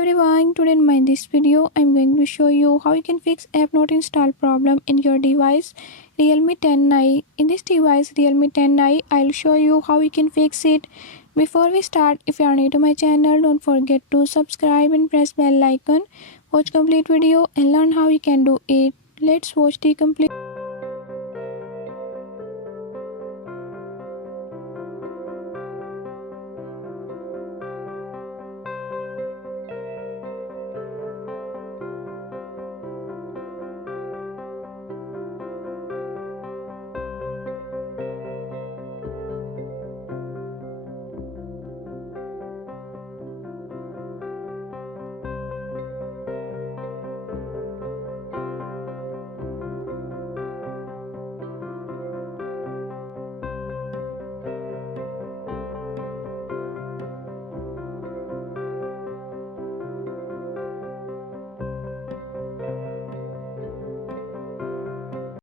everyone, today in this video I'm going to show you how you can fix app not installed problem in your device Realme 10i. In this device Realme 10i, I'll show you how you can fix it. Before we start, if you are new to my channel, don't forget to subscribe and press bell icon. Watch complete video and learn how you can do it. Let's watch the complete